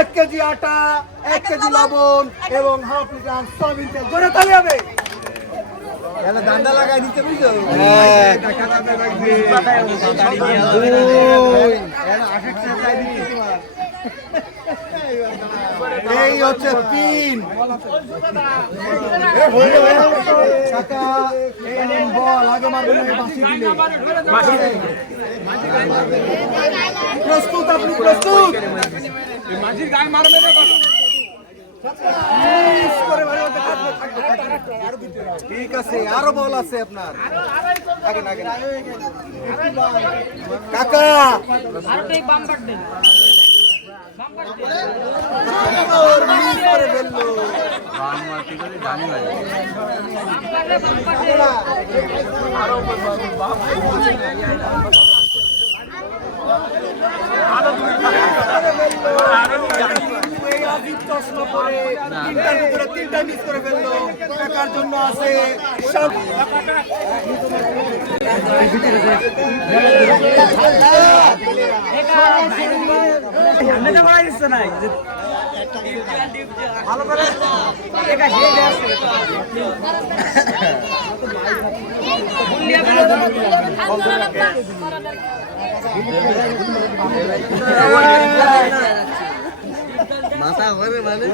এক কেজি আটা এক কেজি লবণ এবং হাফ লিটার সয়াবিন তেল। জোরে তালি হবে। দান্ডা এই হচ্ছে তিন। প্রস্তুত আপনি প্রস্তুত। ঠিক আছে আরও বল আছে আপনার। কাকা! ওর করে আজিব চশমা পরে তিনটার ভিতরে তিনটা মিস করে ফেলল। টাকার জন্য আছে সব মাথা মানে?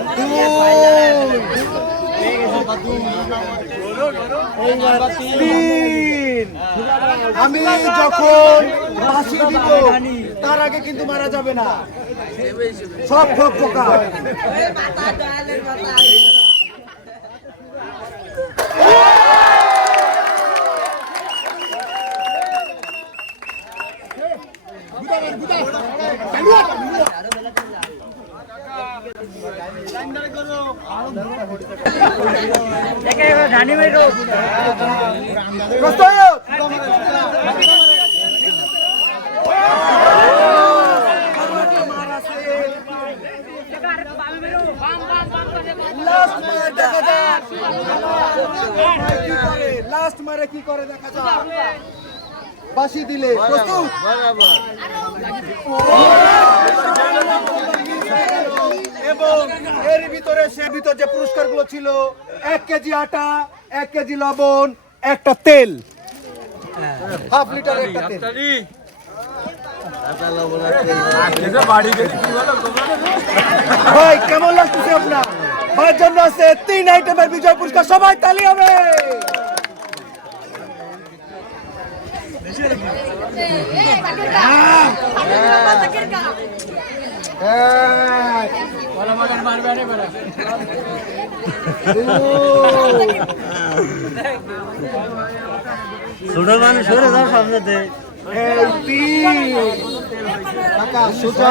আমি যখন ফাঁসি দিব তার আগে কিন্তু মারা যাবে না। সব ঠোক পোকা লাস্ট মারে কি করে? দেখা যাক? বাসি দিলে। প্রস্তুত? এবং এর ভিতরে সে ভিতর যে পুরস্কারগুলো ছিল, এক কেজি আটা, এক কেজি লবণ, একটা তেল। হাফ লিটার ভাই, কেমন লাগতেছে আপনার? ভাইয়ের জন্য আছে, তিন আইটেমের বিজয় পুরস্কার, সবাই তালি হবে এক, দুই, ছোট মানুষ সরে যাও সোজা, সোজা।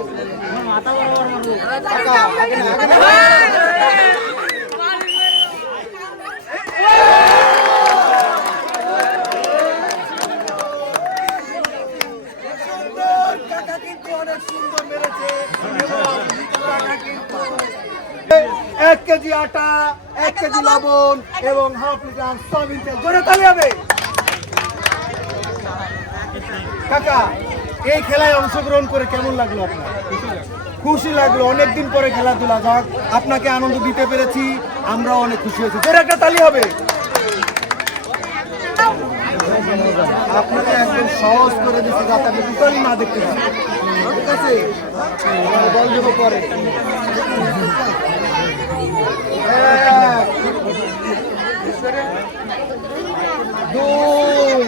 এক কেজি আটা, এক কেজি লবণ এবং হাফ লিটার সয়াবিন তেল। জোরে তালি হবে। কাকা, এই খেলায় অংশগ্রহণ করে কেমন লাগল আপনার? খুশি লাগল। অনেকদিন পরে খেলাধুলা যাক। আপনাকে আনন্দ দিতে পেরেছি। আমরাও অনেক খুশি হয়েছি। জোরে একটা তালি হবে। আপনাকে একদম সহজ করে দিচ্ছি যাতে আপনি টোটালি না দেখতে ঠিক আছে? বল দেবো পরে। দুই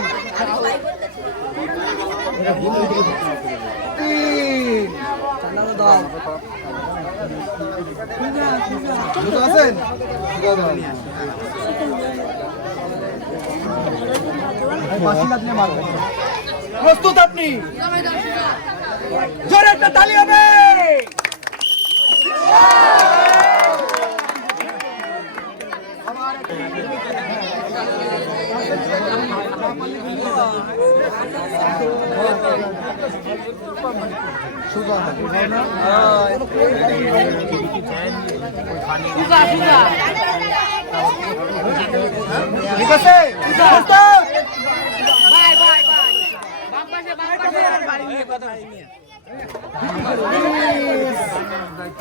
প্রস্তুত আপনি। জোরে একটা তালি হবে। ঠিক আছে? প্রস্তুত?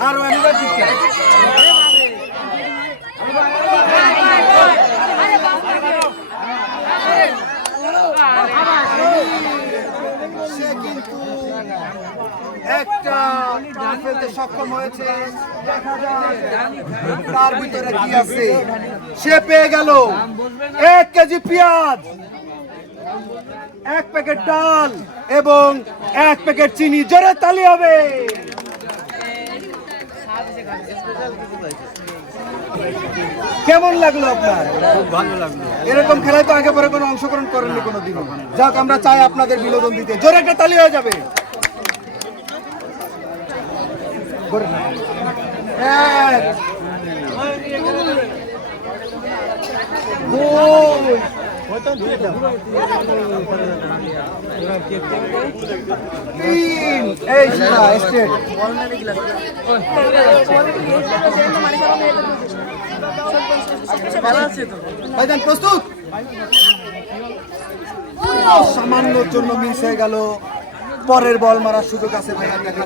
আরও একবার দিকে। সে কিন্তু একটা টান ফেলতে সক্ষম হয়েছে। তার ভিতরে কি আছে? সে পেয়ে গেল। এক কেজি পেঁয়াজ এক প্যাকেট ডাল এবং এক প্যাকেট চিনি। জোরে তালি হবে। কেমন লাগল আপনার? ভালো লাগল। এরকম খেলায় তো আগে পরে কোনো অংশগ্রহণ করেননি কোনোদিন যাক আমরা চাই আপনাদের বিনোদন দিতে। জোরে একটা তালি হয়ে যাবে করে না। এক। প্রস্তুত? সামান্যর জন্য মিস হয়ে গেল। পরের বল মারার সুযোগ আছে ভাইয়া দেখা।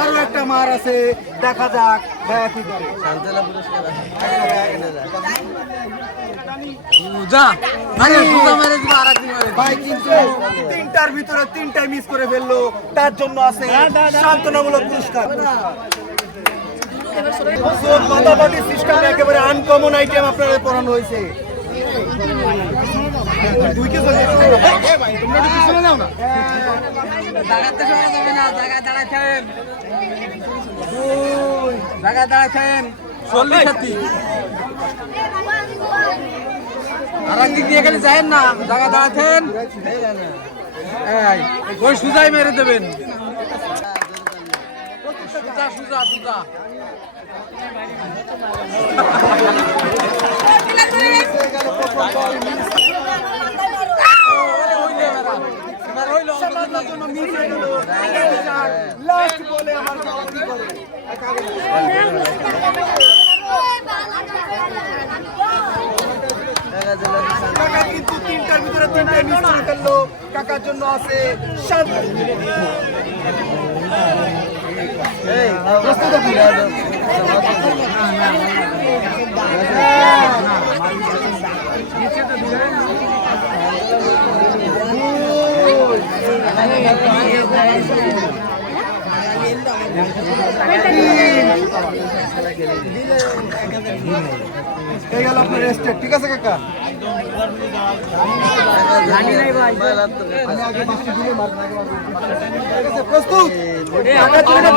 আরও একটা মার আছে দেখা যাক ভাইয়া কি করে। ভাই কিন্তু তিনটার ভিতরে তিনটাই মিস করে ফেলল তার জন্য আছে সান্ত্বনামূলক পুরস্কার। So, সিস্টেম একেবারে আনকমন আইটেম আপনাদের পড়ানো হয়েছে। দুই কে চলে তোমরা একটু পিছনে না জায়গাতে সরা যাবে না জায়গা দাঁড়াচ্ছেন দুই জায়গা দাঁড়াচ্ছেন চল্লিশ আর একদিক দিয়ে না জায়গা দাঁড়াচ্ছেন ওই সুজাই মেরে দেবেন সুজা সুজা সুজা এবার হইল সামান্যর জন্য মিস হয়ে গেল লাস্ট বলে আমার বাবা কি করে কাকা কিন্তু তিনটার ভিতরে তিনটাই মিস করে ফেলল কাকার জন্য আছে আপনার রেস্টেড ঠিক আছে কাকা? প্রস্তুত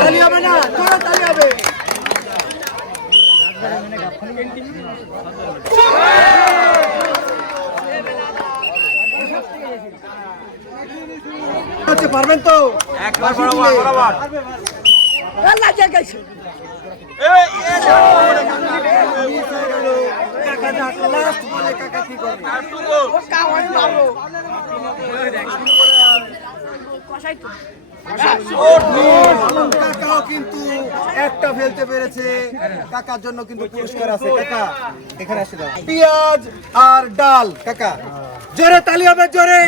তালি হবে না জোরে তালি হবে পারবেন তো বাকি দিলে। মিস হয়ে গেল। কাকা যাক, last বলে কাকা কি করে? কাকাও কিন্তু একটা ফেলতে পেরেছে কাকার জন্য কিন্তু পুরস্কার আছে কাকা। এখানে আসে পেঁয়াজ আর ডাল। কাকা, জোরে। তালি হবে জোরে।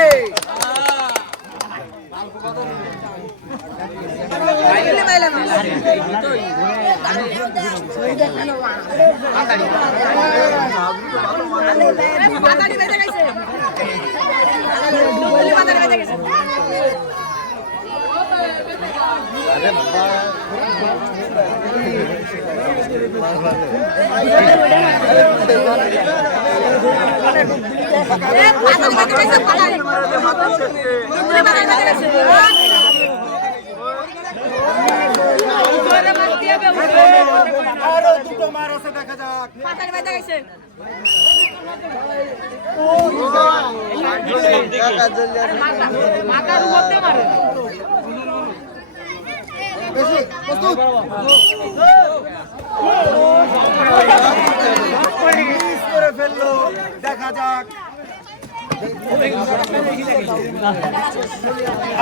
আরও দুটো মার আছে দেখা যাক। মাথার মধ্যে মারে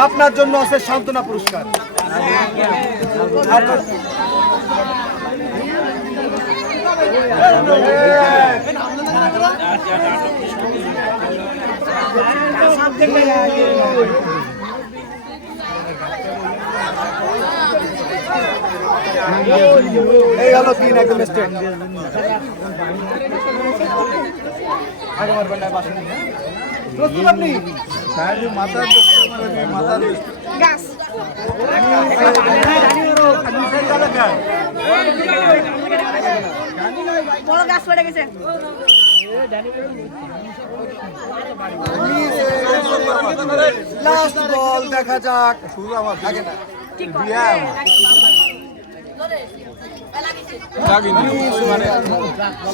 আপনার জন্য আছে সান্ত্বনা পুরস্কার। এই হলো তিন একদম স্ট্রেট আগে মারবেন না বাসন প্রস্তুত আপনি গাছ বড় গাছ পড়ে গেছে। লাস্ট বল দেখা যাক। আগে না। ঠিক করে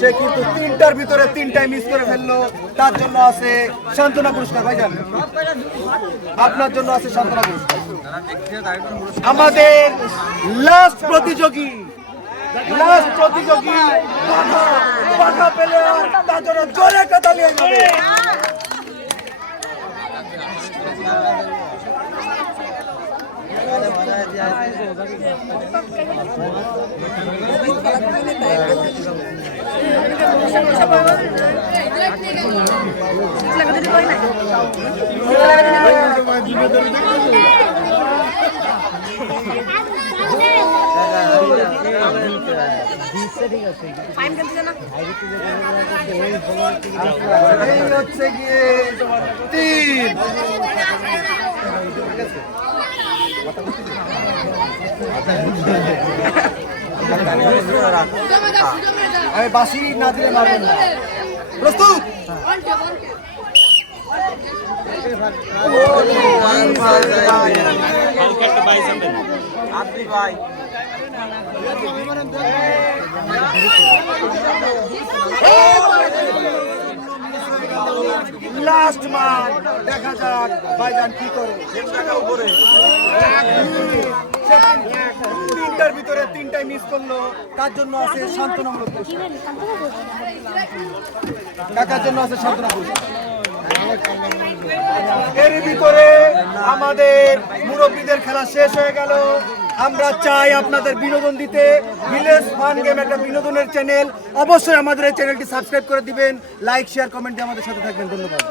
সে কিন্তু তিনটার ভিতরে তিনটাই মিস করে ফেলল। তার জন্য আছে সান্ত্বনা পুরস্কার ভাইজান। আপনার জন্য আছে সান্ত্বনা পুরস্কার। আমাদের লাস্ট প্রতিযোগী। লাস্ট প্রতিযোগী বাঘা বাঘা পেলে তার জন্য জোরে কাতালি হবে না এই হচ্ছে গিয়ে তিন আমি বাসি না দিলে মারবেন না প্রস্তুত লাস্ট মান দেখা যাক ভাইজান কি করে তিনটার ভিতরে তিনটাই মিস করল, তার জন্য আছে পুরস্কার। কাকার জন্য আছে শান্তনা পুরস্কার। এর ভিতরে আমাদের মুরব্বীদের খেলা শেষ হয়ে গেল আমরা চাই আপনাদের বিনোদন দিতে। ভিলেজ ফান গেম একটা বিনোদনের চ্যানেল অবশ্যই আমাদের এই চ্যানেলটি সাবস্ক্রাইব করে দিবেন। লাইক শেয়ার কমেন্ট আমাদের সাথে থাকবেন। ধন্যবাদ।